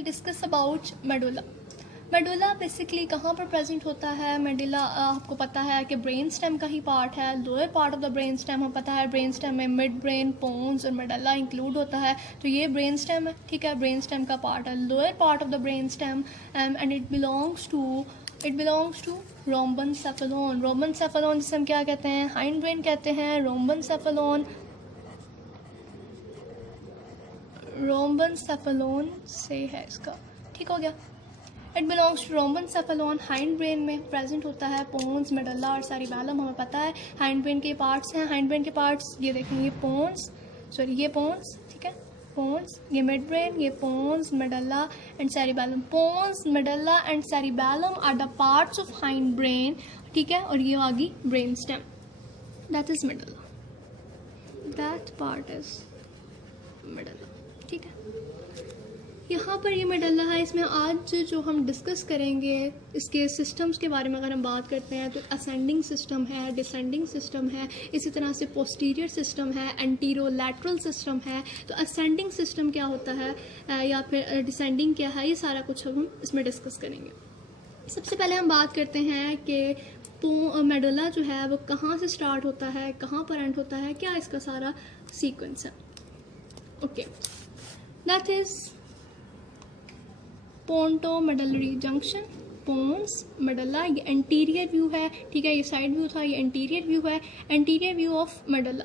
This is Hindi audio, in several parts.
Will discuss about medulla. Medulla basically कहाँ पर प्रेजेंट होता है? मेडुला आपको पता है कि ब्रेन स्टेम का ही पार्ट है, lower part of the brain stem. हमें पता है ब्रेन स्टेम में मिड ब्रेन, पोन्स और मेडुला इंक्लूड होता है। तो ये ब्रेन स्टेम है, ठीक है, ब्रेन स्टेम का पार्ट है, lower part of the brain stem and it belongs to rhombencephalon. Rhombencephalon जिसे हम क्या कहते हैं? हाइंड ब्रेन कहते हैं। रोम्बेनसेफेलोन से है इसका, ठीक हो गया। It belongs to rhombencephalon, hind brain में प्रेजेंट होता है। पोन्स, मेडुला और सेरिबैलम हमें पता है हाइंड ब्रेन के पार्ट्स हैं। हाइंड ब्रेन के पार्ट्स ये देखें, ये पोन्स, ठीक है, पोन्स, ये मिड ब्रेन, ये pons, medulla and cerebellum. Pons, medulla and cerebellum are the parts of hindbrain, ठीक है, और ये आ गई brainstem, that is medulla, that part is medulla, ठीक है। यहाँ पर ये मेडुला है, इसमें आज जो हम डिस्कस करेंगे इसके सिस्टम्स के बारे में अगर हम बात करते हैं तो असेंडिंग सिस्टम है, डिसेंडिंग सिस्टम है, इसी तरह से पोस्टीरियर सिस्टम है, एंटीरोलैटरल सिस्टम है। तो असेंडिंग सिस्टम क्या होता है या फिर डिसेंडिंग क्या है, ये सारा कुछ हम इसमें डिस्कस करेंगे। सबसे पहले हम बात करते हैं कि मेडुला जो है वो कहाँ से स्टार्ट होता है, कहाँ पर एंड होता है, क्या इसका सारा सीक्वेंस है। Okay, that is pontomedullary junction, pons, medulla. ये एंटीरियर व्यू है, ठीक है, ये साइड व्यू था, ये एंटीरियर व्यू है, एंटीरियर व्यू ऑफ मेडुला।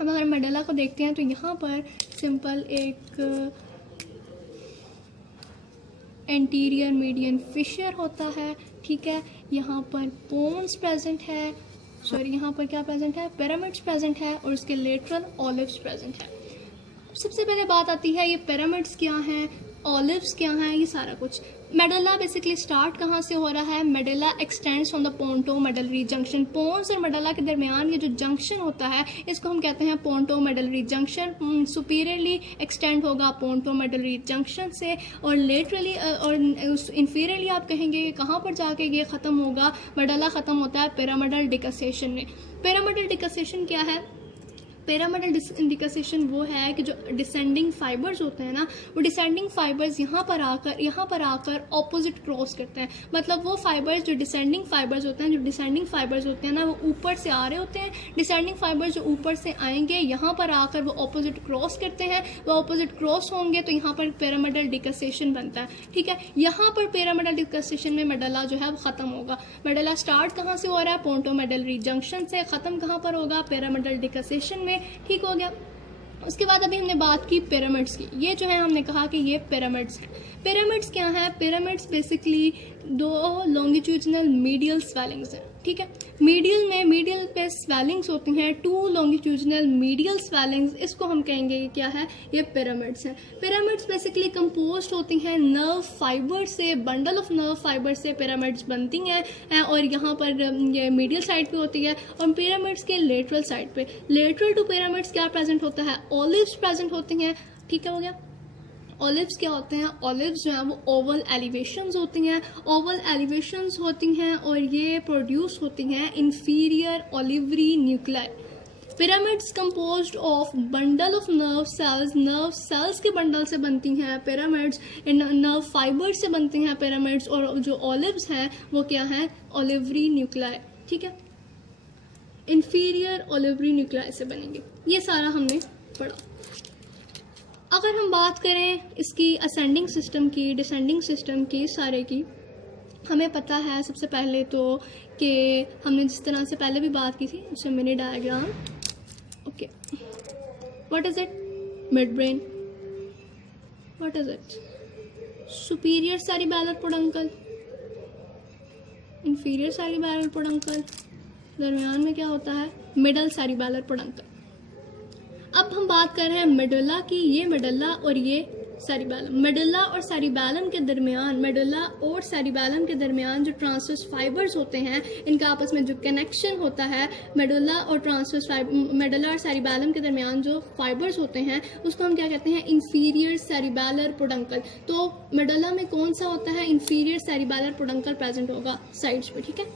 अब अगर मेडुला को देखते हैं तो यहाँ पर सिंपल एक एंटीरियर मीडियन फिशर होता है, ठीक है। यहाँ पर पोन्स प्रेजेंट है, यहाँ पर क्या प्रेजेंट है? पिरामिड्स प्रेजेंट है और उसके लेटरल ऑलिव्स प्रेजेंट है। सबसे पहले बात आती है ये पिरामिड्स क्या हैं, ऑलिव्स क्या हैं, ये सारा कुछ। मेडुला बेसिकली स्टार्ट कहाँ से हो रहा है? Medulla extends from the pontomedullary junction. Pons और मेडुला के दरमियान ये जो जंक्शन होता है इसको हम कहते हैं पोंटोमेडुलरी जंक्शन। सुपीरियरली एक्सटेंड होगा पोंटोमेडुलरी जंक्शन से और लेटरली और इंफीरियरली आप कहेंगे कि कहाँ पर जाके ये ख़त्म होगा? मेडुला ख़त्म होता है पिरामिडल डिकसेशन में। पिरामिडल डिकसेशन क्या है? पिरामिडल डिकसेशन वो है कि जो डिसेंडिंग फाइबर्स होते हैं ना, वो डिसेंडिंग फाइबर्स यहाँ पर आकर ऑपोजिट क्रॉस करते हैं। मतलब वो फाइबर्स जो डिसेंडिंग फाइबर्स होते हैं ना, वो ऊपर से आ रहे होते हैं। डिसेंडिंग फाइबर्स जो ऊपर से आएंगे यहाँ पर आकर वो ऑपोजिट क्रॉस करते हैं। वो ऑपोजिट क्रॉस होंगे तो यहाँ पर पिरामिडल डिकसेशन बनता है, ठीक है। यहाँ पर पिरामिडल डिकसेशन में मेडुला जो है वो ख़त्म होगा। मेडुला स्टार्ट कहाँ से हो रहा है? पोंटोमेडुलरी जंक्शन से। ख़त्म कहाँ पर होगा? पिरामिडल डिकसेशन में, ठीक हो गया। उसके बाद अभी हमने बात की पिरामिड्स की। ये जो है हमने कहा कि ये पिरामिड्स हैं। पिरामिड्स क्या है? पिरामिड्स बेसिकली दो लॉन्गिट्यूडनल मीडियल स्वेलिंग्स हैं, ठीक है। मीडियल पे स्वेलिंग्स होती हैं, टू लॉन्गिट्यूडनल मीडियल स्वेलिंग्स, इसको हम कहेंगे कि क्या है? ये पिरामिड्स हैं। पिरामिड्स बेसिकली कंपोज्ड होती हैं नर्व फाइबर से, बंडल ऑफ नर्व फाइबर से पिरामिड्स बनती हैं और यहाँ पर ये मीडियल साइड पे होती है। और पिरामिड्स के लेटरल साइड पे, लेटरल टू पिरामिड्स क्या प्रेजेंट होता है? ऑलिव्स प्रेजेंट होती हैं, ठीक है, हो गया। ऑलिव्स क्या होते हैं? ऑलिव्स जो है वो ओवल एलिवेशंस होती हैं और ये प्रोड्यूस होती हैं inferior olivary nuclei. Pyramids composed of bundle of nerve cells के बंडल से बनती हैं पिरामिड्स, नर्व फाइबर से बनती हैं पिरामिड्स। और जो ऑलिव्स हैं वो क्या हैं? ओलिवरी न्यूक्लियाई, ठीक है, इंफीरियर ओलिवरी न्यूक्लियाई से बनेंगे। ये सारा हमने पढ़ा। अगर हम बात करें इसकी असेंडिंग सिस्टम की, डिसेंडिंग सिस्टम की, सारे की, हमें पता है सबसे पहले तो कि हमने जिस तरह से पहले भी बात की थी उससे mini diagram. Okay, what is it? Mid brain. What is it? Superior cerebellar peduncle, inferior cerebellar peduncle, दरमियान में क्या होता है? Middle cerebellar peduncle. अब हम बात कर रहे हैं मेडुला की। ये मेडुला और ये सेरिबैलम। मेडुला और सेरिबैलम के दरमियान जो ट्रांसवर्स फाइबर्स होते हैं, इनका आपस में जो कनेक्शन होता है, मेडुला और सेरिबैलम के दरमियान जो फाइबर्स होते हैं उसको हम क्या कहते हैं? Inferior cerebellar पोडंकल। तो मेडुला में कौन सा होता है? इंफीरियर सेरिबैलर पोडंकल प्रेजेंट होगा साइड्स पे, ठीक है,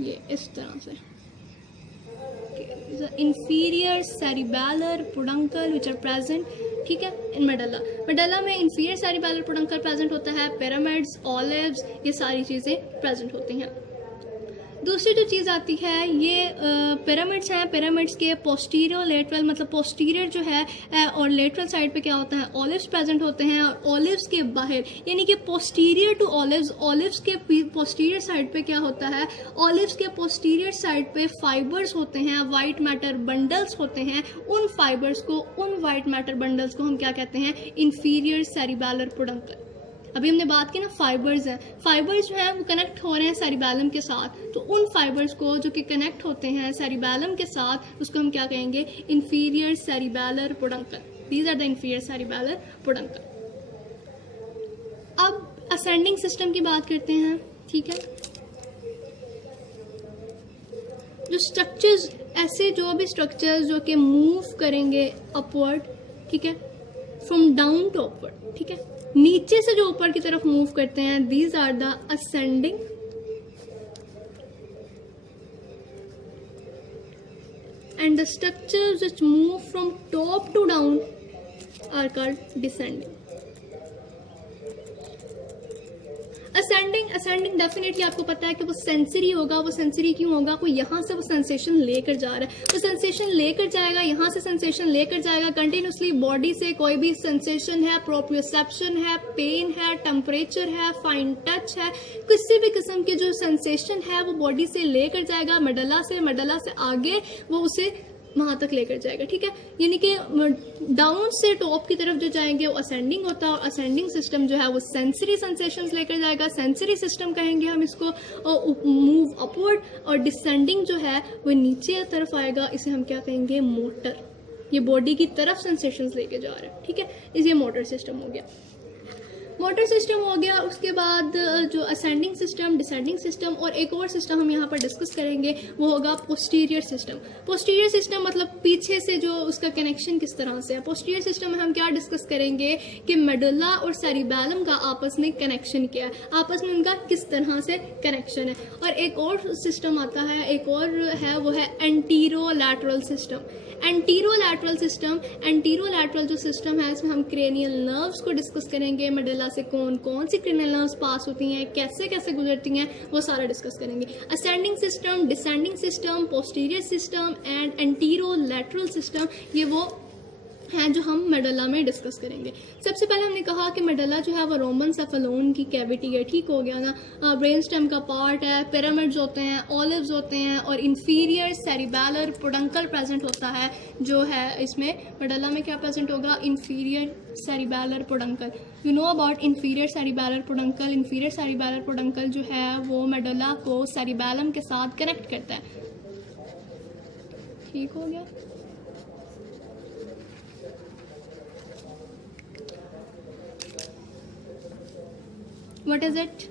ये इस तरह से। The inferior cerebellar peduncle which are present ठीक है, इन मेडल्ला। मेडल्ला में इंफीरियर सेरिबेलर पेडुंकल प्रेजेंट होता है, पिरामिड्स, ऑलिव्स, ये सारी चीज़ें प्रेजेंट होती हैं। दूसरी जो चीज़ आती है ये पिरामिड्स हैं। पिरामिड्स के पोस्टीरियर लेटरल मतलब पोस्टीरियर जो है और लेटरल साइड पे क्या होता है, ऑलिव्स प्रेजेंट होते हैं। और ऑलिव्स के बाहर यानी कि पोस्टीरियर टू ऑलिव्स, ऑलिव्स के पोस्टीरियर साइड पे क्या होता है, ऑलिव्स के पोस्टीरियर साइड पे फाइबर्स होते हैं, वाइट मैटर बंडल्स होते हैं। उन फाइबर्स को, उन वाइट मैटर बंडल्स को हम क्या कहते हैं, इंफीरियर सेरिबेलर पेडुंकल। अभी हमने बात की ना फाइबर्स हैं, फाइबर्स जो हैं वो कनेक्ट हो रहे हैं सेरिबेलम के साथ, तो उन फाइबर्स को जो कि कनेक्ट होते हैं सेरिबेलम के साथ उसको हम क्या कहेंगे, inferior cerebellar peduncle. These are the inferior cerebellar peduncle. अब असेंडिंग सिस्टम की बात करते हैं, ठीक है। जो स्ट्रक्चर्स, ऐसे जो भी स्ट्रक्चर्स जो कि मूव करेंगे अपवर्ड, ठीक है, फ्रॉम डाउन टू अपवर्ड, ठीक है, नीचे से जो ऊपर की तरफ मूव करते हैं, these are the ascending and the structures which move from top to down are called descending. Ascending definitely आपको पता है कि वो सेंसरी होगा। वो सेंसरी क्यों होगा, कोई यहाँ से वो सेंसेशन लेकर जा रहा है, वो सेंसेशन लेकर जाएगा, यहाँ से सेंसेशन लेकर जाएगा कंटिन्यूसली बॉडी से। कोई भी सेंसेशन है, प्रोप्रियोसेप्शन है, पेन है, टेम्परेचर है, फाइन टच है, किसी भी किस्म की जो सेंसेशन है वो बॉडी से लेकर जाएगा, मेडल्ला से आगे वो उसे वहां तक लेकर जाएगा, ठीक है। यानी कि डाउन से टॉप की तरफ जो जाएंगे वो असेंडिंग होता है, और असेंडिंग सिस्टम जो है वो सेंसरी सेंसेशंस लेकर जाएगा, सेंसरी सिस्टम कहेंगे हम इसको, और मूव अपवर्ड। और डिसेंडिंग जो है वो नीचे तरफ आएगा, इसे हम क्या कहेंगे, मोटर। ये बॉडी की तरफ सेंसेशंस लेके जा रहा है, ठीक है, इसे मोटर सिस्टम हो गया। मोटर सिस्टम हो गया। उसके बाद जो असेंडिंग सिस्टम, डिसेंडिंग सिस्टम, और एक और सिस्टम हम यहाँ पर डिस्कस करेंगे वो होगा पोस्टीरियर सिस्टम। पोस्टीरियर सिस्टम मतलब पीछे से जो उसका कनेक्शन किस तरह से है। पोस्टीरियर सिस्टम में हम क्या डिस्कस करेंगे कि मेडुल्ला और सेरिबेलम का आपस में कनेक्शन क्या है, आपस में उनका किस तरह से कनेक्शन है। और एक और सिस्टम आता है, एक और है, वो है anterolateral system. Anterolateral system, anterolateral जो सिस्टम है इसमें हम क्रेनियल नर्व्स को डिस्कस करेंगे, मेडुल्ला से कौन कौन सी क्रेनियल नर्व्स पास होती हैं, कैसे कैसे गुजरती हैं, वो सारा डिस्कस करेंगे। Ascending system, descending system, posterior system and anterolateral system, ये वो हैं जो हम मेडुल्ला में डिस्कस करेंगे। सबसे पहले हमने कहा कि मेडुल्ला जो है वो रोमन सेफेलोन की कैविटी है, ठीक हो गया ना, ब्रेन स्टेम का पार्ट है, पिरामिड्स होते हैं, ऑलिव्स होते हैं, और इंफीरियर सेरिबेलर पेडुंकल प्रेजेंट होता है। जो है इसमें मेडुल्ला में क्या प्रेजेंट होगा, inferior cerebellar peduncle. You know about inferior cerebellar peduncle. Inferior cerebellar peduncle जो है वो मेडुल्ला को सेरिबेलम के साथ कनेक्ट करता है, ठीक हो गया। What is it?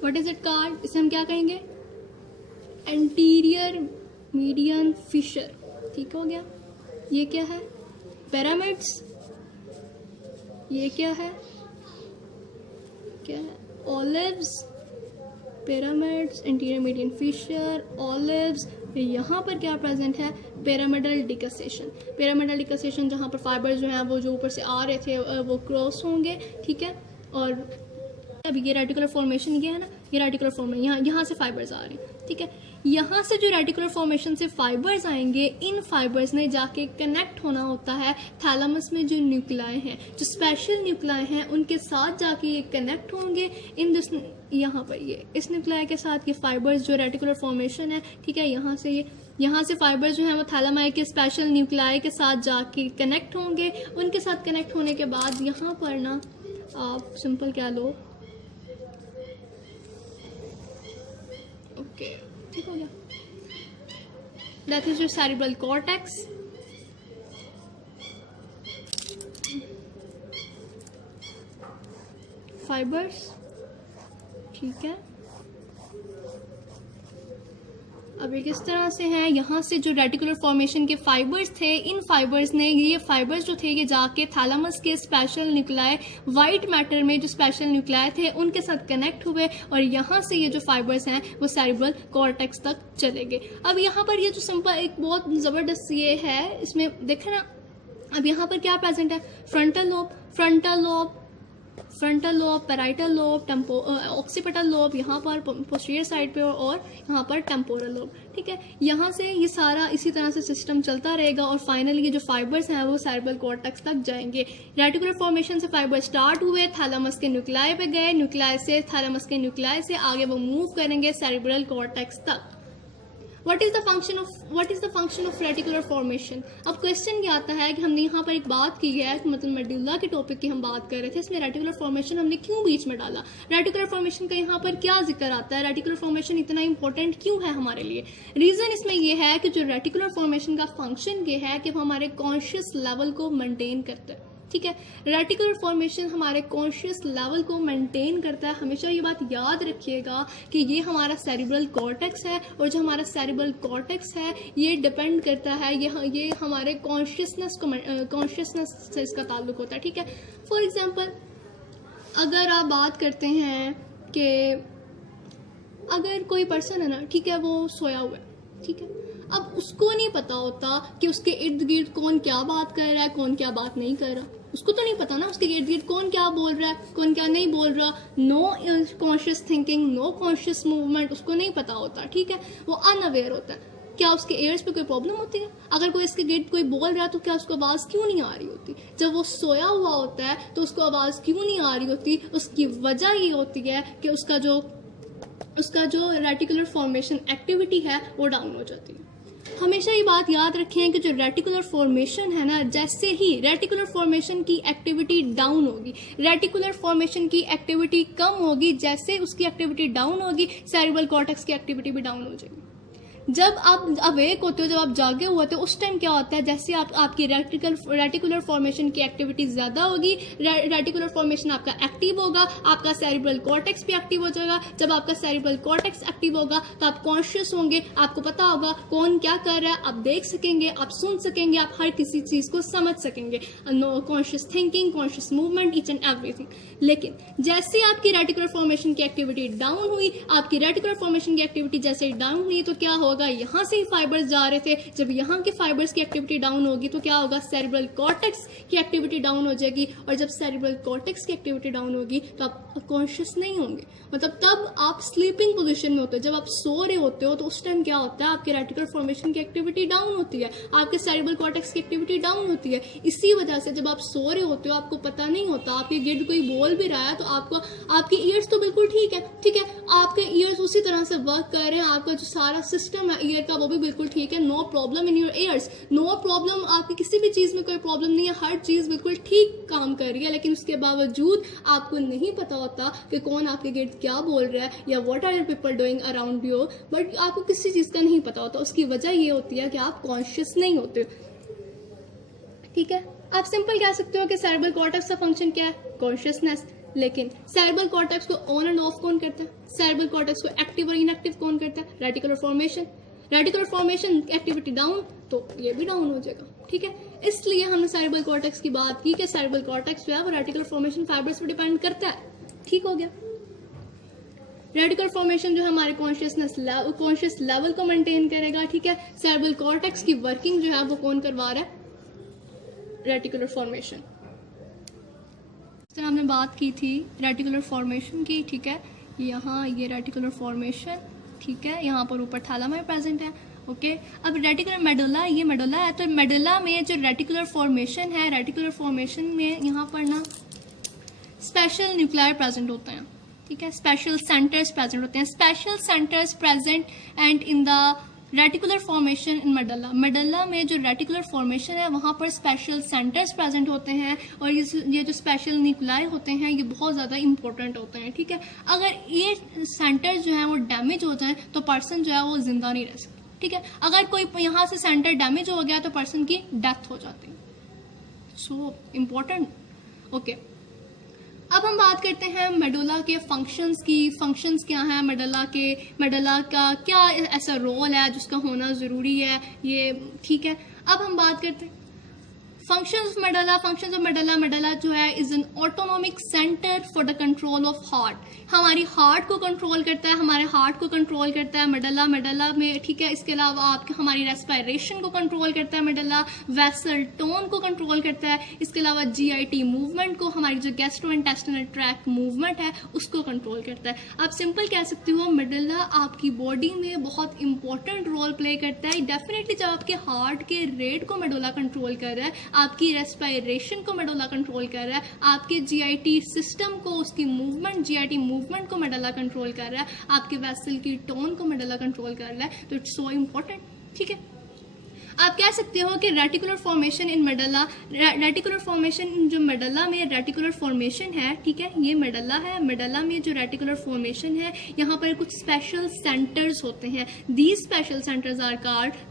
What is it called? इसे हम क्या कहेंगे, एंटीरियर मीडियन फिशर, ठीक हो गया। ये क्या है, पिरामिड्स। ये क्या है, olives, pyramids, anterior median fissure, olives. यहाँ पर क्या प्रेजेंट है, पिरामिडल डिकसेशन। पिरामिडल डिकसेशन जहाँ पर फाइबर जो हैं वो जो ऊपर से आ रहे थे वो क्रॉस होंगे, ठीक है। और अब ये रेटिकुलर फॉर्मेशन ये है ना, ये रेटिकुलर फॉर्मेशन, यहाँ से फाइबर्स आ रहे हैं, ठीक है। यहाँ से जो रेटिकुलर फॉर्मेशन से फाइबर्स आएंगे, इन फाइबर्स ने जाके कनेक्ट होना होता है थैलेमस में जो न्यूक्लियाई हैं, जो स्पेशल न्यूक्लियाई हैं, उनके साथ जाके ये कनेक्ट होंगे इन दिस, यहाँ पर ये इस न्यूक्लियाई के साथ ये फाइबर्स जो रेटिकुलर फॉर्मेशन है, ठीक है। यहाँ से फाइबर्स जो हैं वो थैलेमाई के स्पेशल न्यूक्लियाई के साथ जाके कनेक्ट होंगे। उनके साथ कनेक्ट होने के बाद यहाँ पर ना आप सिंपल क्या लो, ओके, ठीक हो गया। That is your cerebral cortex. Fibres, ठीक है। अब ये किस तरह से हैं, यहाँ से जो रेटिकुलर फॉर्मेशन के फाइबर्स थे, इन फाइबर्स ने, ये फाइबर्स जो थे ये जाके थैलेमस के स्पेशल न्यूक्लियाई, वाइट मैटर में जो स्पेशल न्यूक्लियाई थे उनके साथ कनेक्ट हुए, और यहाँ से ये जो फाइबर्स हैं वो सेरिब्रल कॉर्टेक्स तक चले गए। अब यहाँ पर ये जो सिंपल एक बहुत ज़बरदस्त ये है, इसमें देखें ना, अब यहाँ पर क्या प्रेजेंट है, frontal lobe, parietal lobe, occipital lobe, यहाँ पर पोस्टीरियर साइड पे और यहाँ पर टेम्पोरल लोब, ठीक है। यहाँ से ये सारा इसी तरह से सिस्टम चलता रहेगा और फाइनली ये जो फाइबर्स हैं वो सेरेब्रल कॉर्टेक्स तक जाएंगे। रेटिकुलर फॉर्मेशन से फाइबर स्टार्ट हुए, थैलेमस के न्यूक्लियाई पे गए, न्यूक्लियाई से थैलेमस के न्यूक्लियाई से आगे वो मूव करेंगे सेरेब्रल कॉर्टेक्स तक। What is the function of reticular formation? अब क्वेश्चन क्या आता है कि हमने यहाँ पर एक बात की है, मतलब मेडुला के टॉपिक की हम बात कर रहे थे, इसमें रेटिकुलर फॉर्मेशन हमने क्यों बीच में डाला, रेटिकुलर फॉर्मेशन का यहाँ पर क्या जिक्र आता है, रेटिकुलर फॉर्मेशन इतना इंपॉर्टेंट क्यों है हमारे लिए। रीजन इसमें ये है कि जो रेटिकुलर फॉर्मेशन का फंक्शन ये है कि वो हमारे कॉन्शियस लेवल को मेंटेन करता है, ठीक है। रेटिकुलर फॉर्मेशन हमारे कॉन्शियस लेवल को मेंटेन करता है। हमेशा ये बात याद रखिएगा कि ये हमारा सेरिब्रल कॉर्टेक्स है और जो हमारा सेरिब्रल कॉर्टेक्स है ये डिपेंड करता है, ये हमारे कॉन्शियसनेस से इसका ताल्लुक होता है, ठीक है। फॉर एग्जांपल अगर आप बात करते हैं कि अगर कोई पर्सन है ना, ठीक है, वो सोया हुआ है, ठीक है, अब उसको नहीं पता होता कि उसके इर्द गिर्द कौन क्या बात कर रहा है, कौन क्या बात नहीं कर रहा, उसको तो नहीं पता ना उसके इर्द गिर्द कौन क्या बोल रहा है, कौन क्या नहीं बोल रहा। No conscious thinking, no conscious movement, उसको नहीं पता होता, ठीक है, वो अनअवेयर होता है। क्या उसके एयर्स पे कोई प्रॉब्लम होती है? अगर कोई इसके गिर्द कोई बोल रहा है तो क्या उसको आवाज़ क्यों नहीं आ रही होती? जब वो सोया हुआ होता है तो उसको आवाज़ क्यों नहीं आ रही होती? उसकी वजह ये होती है कि उसका जो रेटिकुलर फॉर्मेशन एक्टिविटी है वो डाउन हो जाती है। हमेशा ये बात याद रखें कि जो रेटिकुलर फॉर्मेशन है ना, जैसे ही रेटिकुलर फॉर्मेशन की एक्टिविटी डाउन होगी, रेटिकुलर फॉर्मेशन की एक्टिविटी कम होगी, जैसे उसकी एक्टिविटी डाउन होगी सेरेब्रल कॉर्टेक्स की एक्टिविटी भी डाउन हो जाएगी। जब आप अवेक होते हो, जब आप जागे हुए होते हो, उस टाइम क्या होता है, जैसे आपकी रेटिकुलर फॉर्मेशन की एक्टिविटी ज़्यादा होगी, रेटिकुलर फॉर्मेशन आपका एक्टिव होगा, आपका सेरेब्रल कॉर्टेक्स भी एक्टिव हो जाएगा। जब आपका सेरेब्रल कॉर्टेक्स एक्टिव होगा तो आप कॉन्शियस होंगे, आपको पता होगा कौन क्या कर रहा है, आप देख सकेंगे, आप सुन सकेंगे, आप हर किसी चीज़ को समझ सकेंगे, conscious thinking, conscious movement, each and everything. लेकिन जैसे आपकी रेटिकुलर फॉर्मेशन की एक्टिविटी डाउन हुई, आपकी रेटिकुलर फॉर्मेशन की एक्टिविटी जैसे डाउन हुई तो क्या होगा, यहाँ से ही फाइबर्स जा रहे थे, जब यहाँ के फाइबर्स की एक्टिविटी डाउन होगी तो क्या होगा, सेरेब्रल कॉर्टेक्स की एक्टिविटी डाउन हो जाएगी। और जब सेरेब्रल कॉर्टेक्स की एक्टिविटी डाउन होगी तो आप कॉन्शियस नहीं होंगे, मतलब तब आप स्लीपिंग पोजीशन में होते हो। जब आप सो रहे होते हो तो उस टाइम क्या होता है, आपके रेटिकुलर फॉर्मेशन की एक्टिविटी डाउन होती है, आपके सेरेब्रल कॉर्टेक्स की एक्टिविटी डाउन होती है। इसी वजह से जब आप सो रहे होते हो आपको पता नहीं होता, आपके गिर्द कोई बोल भी रहा है तो आपको, आपके ईयर्स तो बिल्कुल ठीक है, आपके ईयर्स उसी तरह से वर्क कर रहे हैं, आपका जो सारा सिस्टम ईयर का वो भी बिल्कुल ठीक है, no problem in your ears, no problem, आपकी किसी भी चीज़ में कोई प्रॉब्लम नहीं है, हर चीज़ बिल्कुल ठीक काम कर रही है। लेकिन उसके बावजूद आपको नहीं पता होता कि कौन आपके गिर्द क्या बोल रहा है या what are people doing around you, but आपको किसी चीज़ का नहीं पता होता। उसकी वजह ये होती है कि आप कॉन्शियस नहीं होते, ठीक है। आप सिंपल कह सकते हो कि सेरेब्रल कॉर्टेक्स का फंक्शन क्या है, कॉन्शियसनेस। लेकिन सेरेब्रल कॉर्टेक्स को ऑन एंड ऑफ कौन करता है, सेरेब्रल कॉर्टेक्स को एक्टिव और इनएक्टिव कौन करता है, reticular formation. Reticular formation activity down तो ये भी डाउन हो जाएगा, ठीक है। इसलिए हमने सेरेब्रल कॉर्टेक्स की बात की कि सेरेब्रल कॉर्टेक्स जो है वो रेटिकुलर फॉर्मेशन फाइबर्स पर डिपेंड करता है, ठीक हो गया। रेटिकुलर फॉर्मेशन जो है हमारे कॉन्शियस लेवल को मेंटेन करेगा, ठीक है। सेरेब्रल कॉर्टेक्स की वर्किंग जो है वो कौन करवा रहा है, रेटिकुलर फॉर्मेशन। हमने बात की थी रेटिकुलर फॉर्मेशन की, ठीक है। यहाँ ये रेटिकुलर फॉर्मेशन, ठीक है, यहाँ पर ऊपर थैलेमा प्रेजेंट है, ओके। अब रेटिकुलर मेडुला, ये मेडुला है, तो मेडुला में जो रेटिकुलर फॉर्मेशन है, रेटिकुलर फॉर्मेशन में यहाँ पर ना स्पेशल न्यूक्लियाई प्रेजेंट होते हैं, ठीक है, स्पेशल सेंटर्स प्रेजेंट होते हैं, special centres present and in the reticular formation in medulla. Medulla में जो रेटिकुलर फॉर्मेशन है वहाँ पर स्पेशल सेंटर्स प्रेजेंट होते हैं और ये जो स्पेशल न्यूक्लियाई होते हैं ये बहुत ज़्यादा इंपॉर्टेंट होते हैं, ठीक है। अगर ये सेंटर्स जो हैं वो डैमेज हो जाएं तो पर्सन जो है वो जिंदा नहीं रह सकता, ठीक है। अगर कोई यहाँ से सेंटर डैमेज हो गया तो पर्सन की डेथ हो जाती है, सो इम्पोर्टेंट, ओके। अब हम बात करते हैं मेडुला के फंक्शंस की। फंक्शंस क्या हैं मेडुला का क्या ऐसा रोल है जिसका होना ज़रूरी है, ये ठीक है। अब हम बात करते हैं फंक्शंस ऑफ मेडुला जो है is an autonomic centre for the control of heart. हमारी हार्ट को कंट्रोल करता है, हमारे हार्ट को कंट्रोल करता है मेडुला में, ठीक है। इसके अलावा आपके हमारी रेस्पिरेशन को कंट्रोल करता है मेडुला, वेसल टोन को कंट्रोल करता है। इसके अलावा जीआईटी मूवमेंट को, हमारी जो गैस्ट्रोइंटेस्टिनल ट्रैक्ट मूवमेंट है उसको कंट्रोल करता है। आप सिंपल कह सकते हो मेडुला आपकी बॉडी में बहुत इंपॉर्टेंट रोल प्ले करता है। डेफिनेटली जब आपके हार्ट के रेट को मेडुला कंट्रोल कर रहा है, आपकी रेस्पिरेशन को मेडुला कंट्रोल कर रहा है, आपके जीआईटी सिस्टम को, उसकी मूवमेंट, जीआईटी मूवमेंट को मेडुला कंट्रोल कर रहा है, आपके वेसल की टोन को मेडुला कंट्रोल कर रहा है। तो इट्स सो इम्पोर्टेंट, ठीक है। आप कह सकते हो कि रेटिकुलर फॉर्मेशन इन मेडुला, रेटिकुलर फॉर्मेशन जो मेडुला में रेटिकुलर फॉर्मेशन है, ठीक है, ये मेडुला है। मेडुला में जो रेटिकुलर फॉर्मेशन है, यहाँ पर कुछ स्पेशल सेंटर्स होते हैं। These special centres are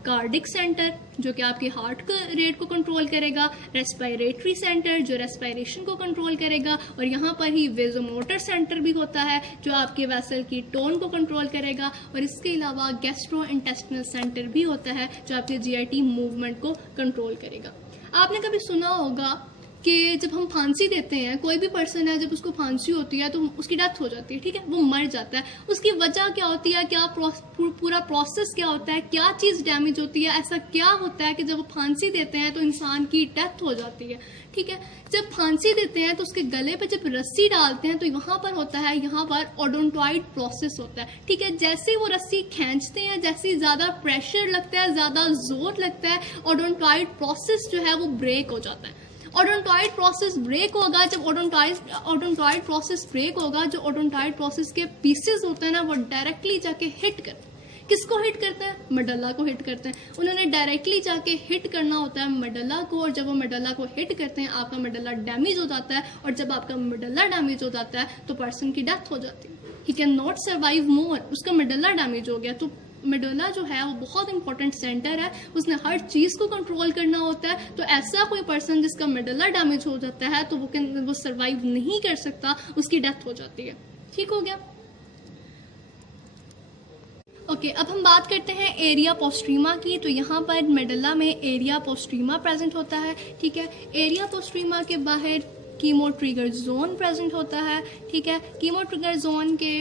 cardiac centre जो कि आपके हार्ट का रेट को कंट्रोल करेगा, रेस्पिरेटरी सेंटर जो रेस्पिरेशन को कंट्रोल करेगा, और यहाँ पर ही वेजोमोटर सेंटर भी होता है जो आपके वेसल की टोन को कंट्रोल करेगा, और इसके अलावा गैस्ट्रोइंटेस्टिनल सेंटर भी होता है जो आपके जीआईटी मूवमेंट को कंट्रोल करेगा। आपने कभी सुना होगा कि जब हम फांसी देते हैं, कोई भी पर्सन है जब उसको फांसी होती है तो उसकी डेथ हो जाती है, ठीक है, वो मर जाता है। उसकी वजह क्या होती है, क्या पूरा प्रोसेस क्या होता है, क्या चीज़ डैमेज होती है, ऐसा क्या होता है कि जब वो फांसी देते हैं तो इंसान की डेथ हो जाती है, ठीक है। जब फांसी देते हैं तो उसके गले पे जब रस्सी डालते हैं तो वहाँ पर होता है, यहाँ पर ओडोंटॉइड प्रोसेस होता है, ठीक है। जैसे ही वो रस्सी खींचते हैं, जैसे ही ज़्यादा प्रेशर लगता है, ज़्यादा जोर लगता है, ओडोंटॉइड प्रोसेस जो है वो ब्रेक हो जाता है। ओडोंटॉइड प्रोसेस ब्रेक होगा, जब ओडोंटॉइड प्रोसेस ब्रेक होगा, जो ओडोंटॉइड प्रोसेस के पीसेस होते हैं ना, वो डायरेक्टली जाके हिट करते हैं। किसको हिट करता है? मेडुला को हिट करते हैं। उन्होंने डायरेक्टली जाके हिट करना होता है मेडुला को, और जब वो मेडुला को हिट करते हैं आपका मेडुला डैमेज हो जाता है, और जब आपका मेडुला डैमेज हो जाता है तो पर्सन की डेथ हो जाती है। ही कैन नॉट सर्वाइव मोर, उसका मेडुला डैमेज हो गया। तो मेडुला जो है वो बहुत इंपॉर्टेंट सेंटर है, उसने हर चीज़ को कंट्रोल करना होता है। तो ऐसा कोई पर्सन जिसका मेडुला डैमेज हो जाता है तो वो सर्वाइव नहीं कर सकता, उसकी डेथ हो जाती है। ठीक हो गया। ओके, अब हम बात करते हैं एरिया पोस्ट्रीमा की। तो यहाँ पर मेडुला में एरिया पोस्ट्रीमा प्रेजेंट होता है, ठीक है। एरिया पोस्ट्रीमा के बाहर कीमो ट्रिगर जोन प्रेजेंट होता है, ठीक है। कीमो ट्रिगर जोन के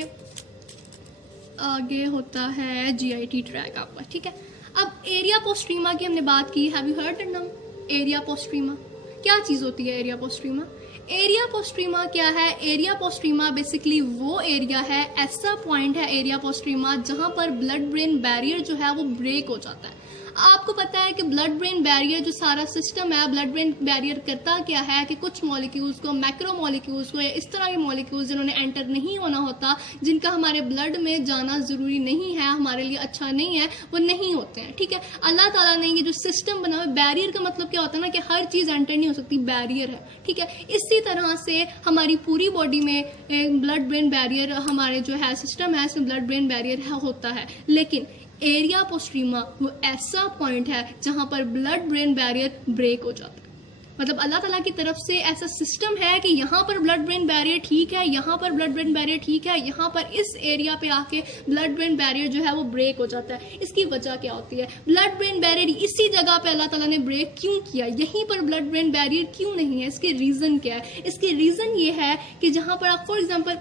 आगे होता है जीआईटी ट्रैक आपका, ठीक है। अब एरिया पोस्ट्रीमा की हमने बात की, हैव यू हर्ड द नाम एरिया पोस्ट्रीमा? क्या चीज़ होती है एरिया पोस्ट्रीमा? एरिया पोस्ट्रीमा क्या है? एरिया पोस्ट्रीमा बेसिकली वो एरिया है, ऐसा पॉइंट है एरिया पोस्ट्रीमा जहां पर ब्लड ब्रेन बैरियर जो है वो ब्रेक हो जाता है। आपको पता है कि ब्लड ब्रेन बैरियर जो सारा सिस्टम है, ब्लड ब्रेन बैरियर करता क्या है कि कुछ मॉलिक्यूल्स को, मैक्रो मॉलिक्यूल्स को, या इस तरह के मॉलिक्यूल्स जिन्होंने एंटर नहीं होना होता, जिनका हमारे ब्लड में जाना ज़रूरी नहीं है, हमारे लिए अच्छा नहीं है, वो नहीं होते हैं, ठीक है। अल्लाह ताला ने ये जो सिस्टम बना हुआ, बैरियर का मतलब क्या होता है ना कि हर चीज़ एंटर नहीं हो सकती, बैरियर है, ठीक है। इसी तरह से हमारी पूरी बॉडी में ब्लड ब्रेन बैरियर, हमारे जो है सिस्टम है इसमें ब्लड ब्रेन बैरियर होता है। लेकिन एरिया पोस्ट्रीमा वो ऐसा पॉइंट है जहां पर ब्लड ब्रेन बैरियर ब्रेक हो जाता है। मतलब अल्लाह ताला की तरफ से ऐसा सिस्टम है कि यहाँ पर ब्लड ब्रेन बैरियर ठीक है, यहाँ पर ब्लड ब्रेन बैरियर ठीक है, यहाँ पर इस एरिया पे आके ब्लड ब्रेन बैरियर जो है वो ब्रेक हो जाता है। इसकी वजह क्या होती है? ब्लड ब्रेन बैरियर इसी जगह पे अल्लाह ताला ने ब्रेक क्यों किया, यहीं पर ब्लड ब्रेन बैरियर क्यों नहीं है? इसके रीज़न क्या है? इसके रीज़न ये है कि जहाँ पर आप फॉर एग्जाम्पल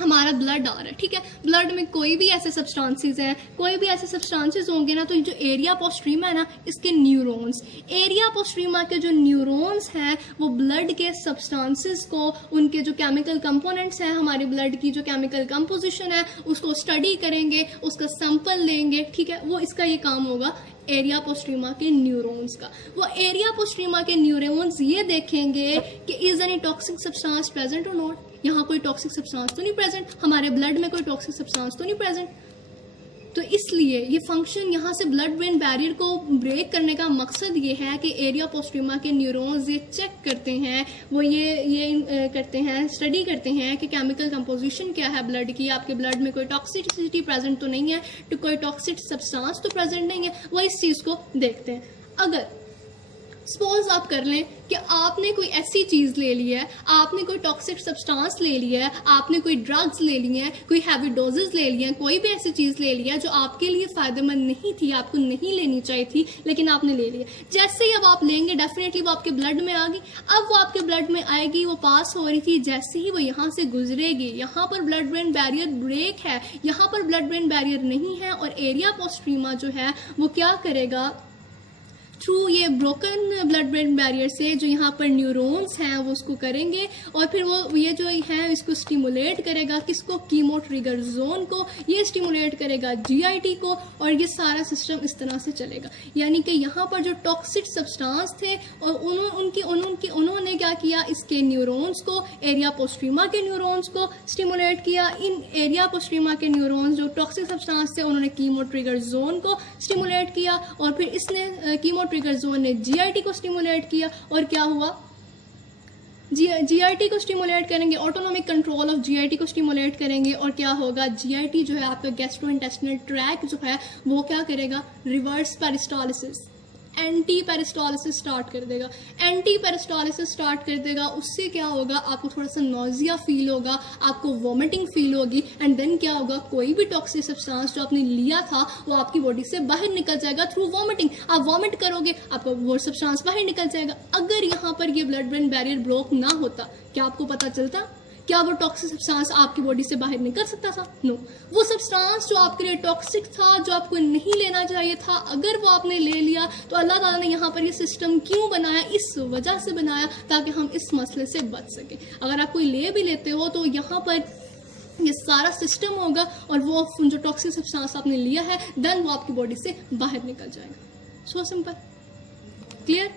हमारा ब्लड आ रहा है, ठीक है, ब्लड में कोई भी ऐसे सब्सटेंसेस हैं, कोई भी ऐसे सब्सटेंसेस होंगे ना, तो जो एरिया पोस्ट्रीमा है ना, इसके न्यूरॉन्स, एरिया पोस्ट्रीमा के जो न्यूरॉन्स हैं वो ब्लड के सब्सटेंसेस को, उनके जो केमिकल कंपोनेंट्स हैं, हमारे ब्लड की जो केमिकल कंपोजिशन है उसको स्टडी करेंगे, उसका सैंपल लेंगे, ठीक है। वो इसका ये काम होगा एरिया पोस्ट्रीमा के न्यूरॉन्स का। वो एरिया पोस्ट्रीमा के न्यूरॉन्स ये देखेंगे कि is any toxic substance present और नॉट, यहाँ कोई टॉक्सिक सब्सटेंस तो नहीं प्रेजेंट, हमारे ब्लड में कोई टॉक्सिक सब्सटेंस तो नहीं प्रेजेंट। तो इसलिए ये फंक्शन यहाँ से ब्लड ब्रेन बैरियर को ब्रेक करने का मकसद ये है कि एरिया पोस्ट्रीमा के न्यूरॉन्स ये चेक करते हैं, वो ये करते हैं, स्टडी करते हैं कि केमिकल कंपोजिशन क्या है ब्लड की, आपके ब्लड में कोई टॉक्सिसिटी प्रेजेंट तो नहीं है, तो कोई टॉक्सिक सब्सटेंस तो प्रेजेंट नहीं है, वो इस चीज़ को देखते हैं। अगर सपोज आप कर लें कि आपने कोई ऐसी चीज़ ले ली है, आपने कोई टॉक्सिक सब्सटेंस ले लिया है, आपने कोई ड्रग्स ले लिए हैं, कोई हैवी डोजेस ले लिए हैं, कोई भी ऐसी चीज़ ले लिया जो आपके लिए फ़ायदेमंद नहीं थी, आपको नहीं लेनी चाहिए थी, लेकिन आपने ले लिया। जैसे ही अब आप लेंगे डेफिनेटली वो आपके ब्लड में आ गई। अब वो आपके ब्लड में आएगी, वो पास हो रही थी, जैसे ही वो यहाँ से गुजरेगी, यहाँ पर ब्लड ब्रेन बैरियर ब्रेक है, यहाँ पर ब्लड ब्रेन बैरियर नहीं है, और एरिया पोस्ट्रीमा जो है वो क्या करेगा, थ्रू ये ब्रोकन ब्लड ब्रेन बैरियर से जो यहाँ पर न्यूरॉन्स हैं वो उसको करेंगे, और फिर वो ये जो है इसको स्टिमुलेट करेगा, किसको, कीमो ट्रिगर जोन को, ये स्टिमुलेट करेगा जीआईटी को, और ये सारा सिस्टम इस तरह से चलेगा। यानी कि यहाँ पर जो टॉक्सिक सब्सटेंस थे और उन्होंने क्या किया, इसके न्यूरॉन्स को, एरिया पोस्ट्रीमा के न्यूरॉन्स को स्टिमुलेट किया। इन एरिया पोस्ट्रीमा के न्यूरॉन्स जो टॉक्सिक सब्सटेंस थे उन्होंने कीमो ट्रिगर जोन को स्टिमुलेट किया, और फिर इसने कीमो ट्रिगर जोन ने जीआईटी को स्टिमुलेट किया, और क्या हुआ, जीआईटी को स्टिमुलेट करेंगे, ऑटोनोमिक कंट्रोल ऑफ जीआईटी को स्टिमुलेट करेंगे, और क्या होगा, जीआईटी जो है आपका गैस्ट्रोइंटेस्टिनल ट्रैक जो है वो क्या करेगा, reverse peristalsis, anti peristalsis start कर देगा। एंटी पेरिस्टालिसिस स्टार्ट कर देगा, उससे क्या होगा, आपको थोड़ा सा नोजिया फील होगा, आपको वॉमिटिंग फील होगी, एंड देन क्या होगा, कोई भी टॉक्सिक सब्सटेंस जो आपने लिया था वो आपकी बॉडी से बाहर निकल जाएगा थ्रू वॉमिटिंग। आप वॉमिट करोगे, आपका वो सब्सटेंस बाहर निकल जाएगा। अगर यहाँ पर ये ब्लड ब्रेन बैरियर ब्लॉक ना होता, क्या आपको पता चलता, क्या वो टॉक्सिक सब्सटेंस आपकी बॉडी से बाहर निकल सकता था? नो। वो सब्सटेंस जो आपके लिए टॉक्सिक था, जो आपको नहीं लेना चाहिए था, अगर वो आपने ले लिया, तो अल्लाह ताला ने यहाँ पर ये सिस्टम क्यों बनाया, इस वजह से बनाया ताकि हम इस मसले से बच सकें। अगर आप कोई ले भी लेते हो तो यहाँ पर ये सारा सिस्टम होगा, और वो जो टॉक्सिक सब्सटेंस आपने लिया है देन वो आपकी बॉडी से बाहर निकल जाएगा। So simple, clear.